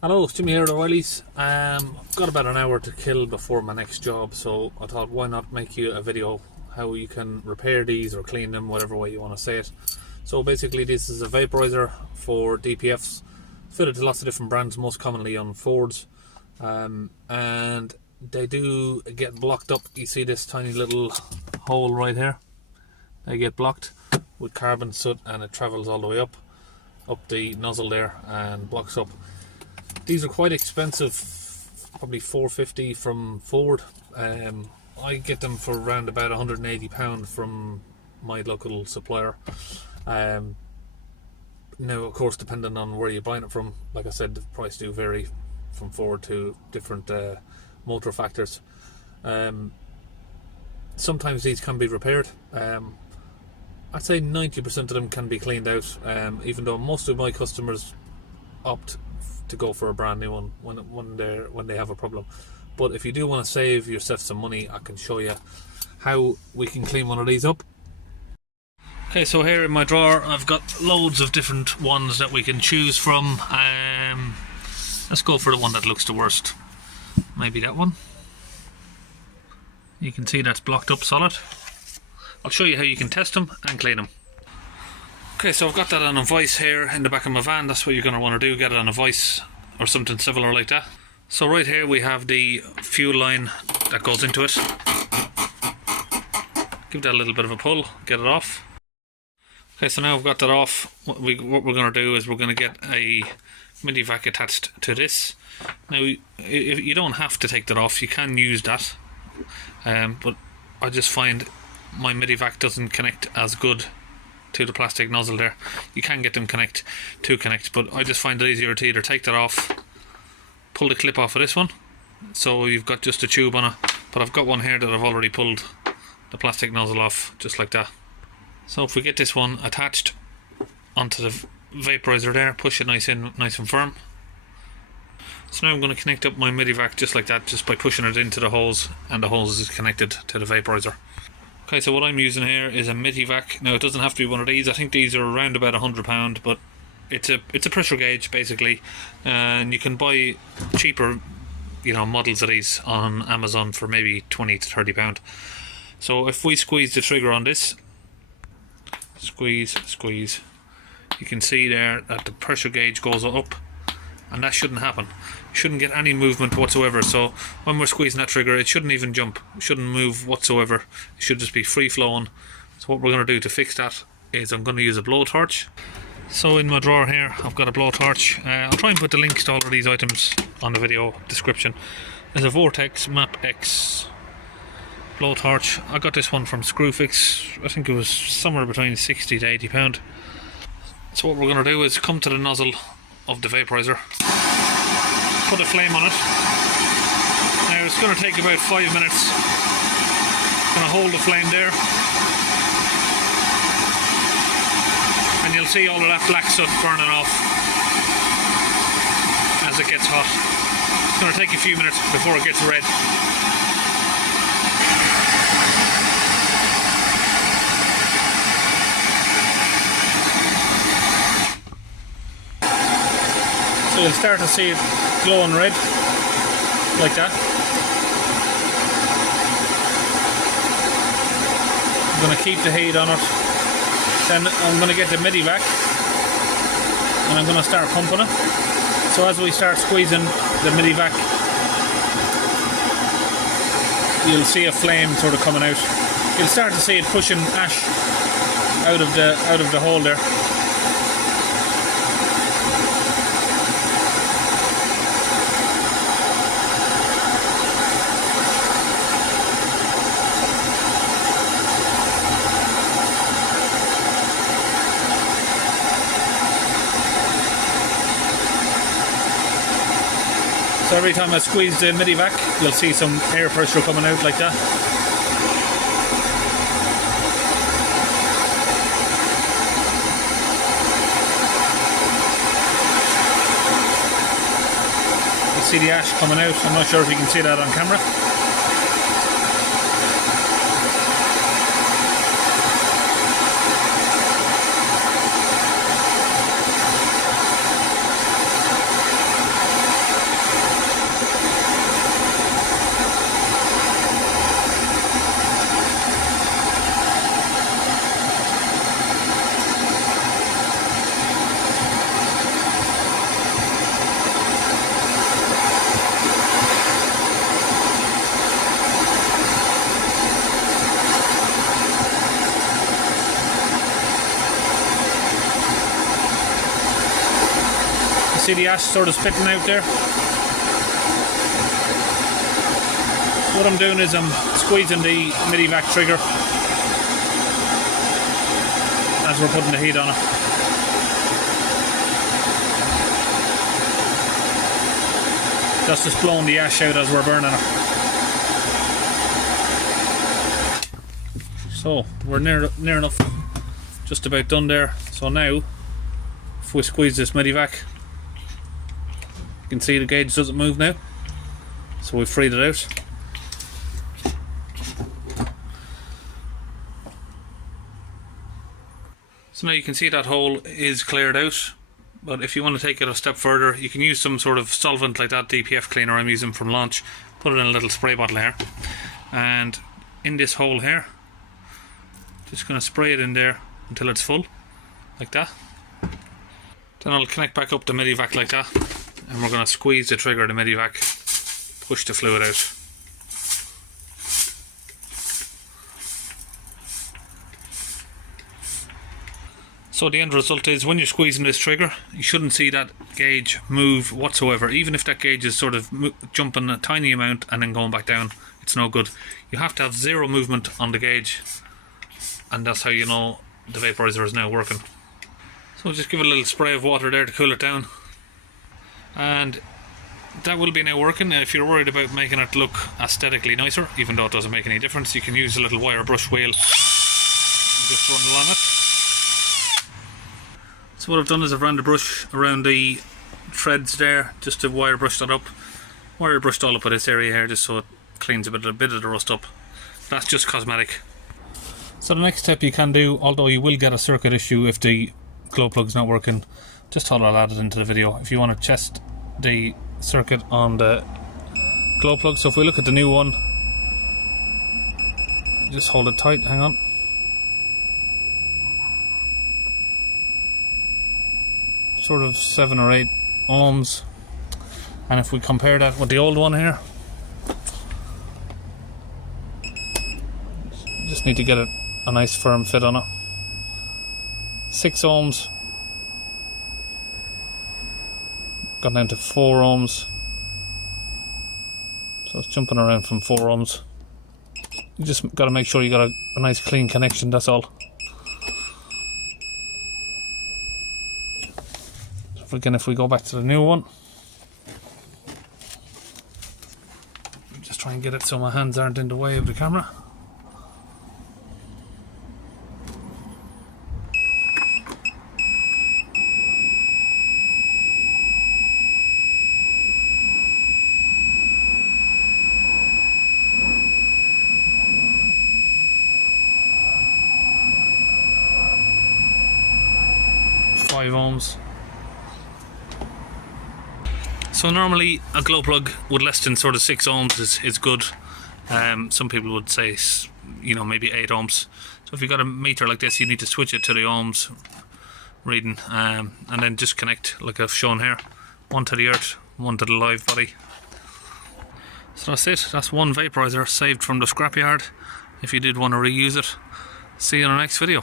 Hello, it's Jimmy here at O'Reilly's. I've got about an hour to kill before my next job, so I thought why not make you a video how you can repair these or clean them, whatever way you want to say it. So basically this is a vaporizer for DPFs, fitted to lots of different brands, most commonly on Fords, and they do get blocked up. You see this tiny little hole right here? They get blocked with carbon soot and it travels all the way up the nozzle there and blocks up. These are quite expensive, probably $4.50 from Ford. I get them for around about £180 from my local supplier. Now of course depending on where you're buying it from, like I said, the price do vary from Ford to different motor factors. Sometimes these can be repaired. I'd say 90% of them can be cleaned out, even though most of my customers opt to go for a brand new one when they have a problem. But if you do want to save yourself some money, I can show you how we can clean one of these up. Okay, so here in my drawer I've got loads of different ones that we can choose from. Let's go for the one that looks the worst. Maybe that one. You can see that's blocked up solid. I'll show you how you can test them and clean them. Okay, so I've got that on a vise here in the back of my van. That's what you're going to want to do, get it on a vise or something similar like that. So right here we have the fuel line that goes into it. Give that a little bit of a pull, get it off. Okay, so now I've got that off. What we're going to do is we're going to get a mityvac attached to this. Now you don't have to take that off, you can use that, but I just find my mityvac doesn't connect as good to the plastic nozzle there. You can get them to connect, but I just find it easier to either take that off, pull the clip off of this one, so you've got just a tube on it, but I've got one here that I've already pulled the plastic nozzle off, just like that. So if we get this one attached onto the vaporizer there, push it nice and firm. So now I'm going to connect up my mityvac just like that, just by pushing it into the hose, and the hose is connected to the vaporizer. Okay, so what I'm using here is a mityvac. Now it doesn't have to be one of these. I think these are around about £100, but it's a pressure gauge basically, and you can buy cheaper, models of these on Amazon for maybe £20 to £30. So if we squeeze the trigger on this, squeeze, you can see there that the pressure gauge goes up, and that shouldn't happen. You shouldn't get any movement whatsoever. So when we're squeezing that trigger, it shouldn't even jump, it shouldn't move whatsoever. It should just be free flowing. So what we're going to do to fix that is I'm going to use a blowtorch. So in my drawer here I've got a blowtorch. I'll try and put the links to all of these items on the video description. There's a Vortex Map X blowtorch. I got this one from Screwfix. I think it was somewhere between £60 to £80. So what we're going to do is come to the nozzle of the vaporizer, put a flame on it. Now it's going to take about 5 minutes. Going to hold the flame there, and you'll see all of that black soot burning off as it gets hot. It's going to take a few minutes before it gets red. So you'll start to see it glowing red, like that. I'm going to keep the heat on it. Then I'm going to get the mityvac and I'm going to start pumping it. So as we start squeezing the mityvac, you'll see a flame sort of coming out. You'll start to see it pushing ash out of the hole there. So every time I squeeze the mityvac, you'll see some air pressure coming out like that. You see the ash coming out. I'm not sure if you can see that on camera. see the ash sort of spitting out there? So what I'm doing is I'm squeezing the mityvac trigger as we're putting the heat on it. Just blowing the ash out as we're burning it. So we're near enough, just about done there. So now, if we squeeze this mityvac, you can see the gauge doesn't move now. So we've freed it out. So now you can see that hole is cleared out. But if you want to take it a step further, you can use some sort of solvent like that DPF Cleaner I'm using from launch. Put it in a little spray bottle here, and in this hole here, just going to spray it in there until it's full, like that. Then I'll connect back up the mityvac like that, and we're going to squeeze the trigger of the mityvac, push the fluid out. So the end result is, when you're squeezing this trigger, you shouldn't see that gauge move whatsoever. Even if that gauge is sort of jumping a tiny amount and then going back down, it's no good. You have to have zero movement on the gauge, and that's how you know the vaporizer is now working. So just give it a little spray of water there to cool it down, and that will be now working. Now, if you're worried about making it look aesthetically nicer, even though it doesn't make any difference, you can use a little wire brush wheel and just run along it. So what I've done is I've ran the brush around the threads there, just to wire brush that up. Wire brushed all up with this area here, just so it cleans a bit of the rust up. That's just cosmetic. So the next step you can do, although you will get a circuit issue if the glow plug's not working, just thought I'll add it into the video. If you want to test the circuit on the glow plug, so if we look at the new one, just hold it tight, hang on. Sort of 7 or 8 ohms, and if we compare that with the old one here, just need to get a nice firm fit on it. 6 ohms, got down to 4 ohms, so it's jumping around from 4 ohms. You just got to make sure you got a nice clean connection, that's all. Again, if we go back to the new one, just try and get it so my hands aren't in the way of the camera. Five ohms. So normally a glow plug with less than sort of 6 ohms is good. Some people would say, you know, maybe 8 ohms. So if you've got a meter like this, you need to switch it to the ohms reading, and then just connect like I've shown here. One to the earth, one to the live body. So that's it. That's one vaporizer saved from the scrapyard if you did want to reuse it. See you in the next video.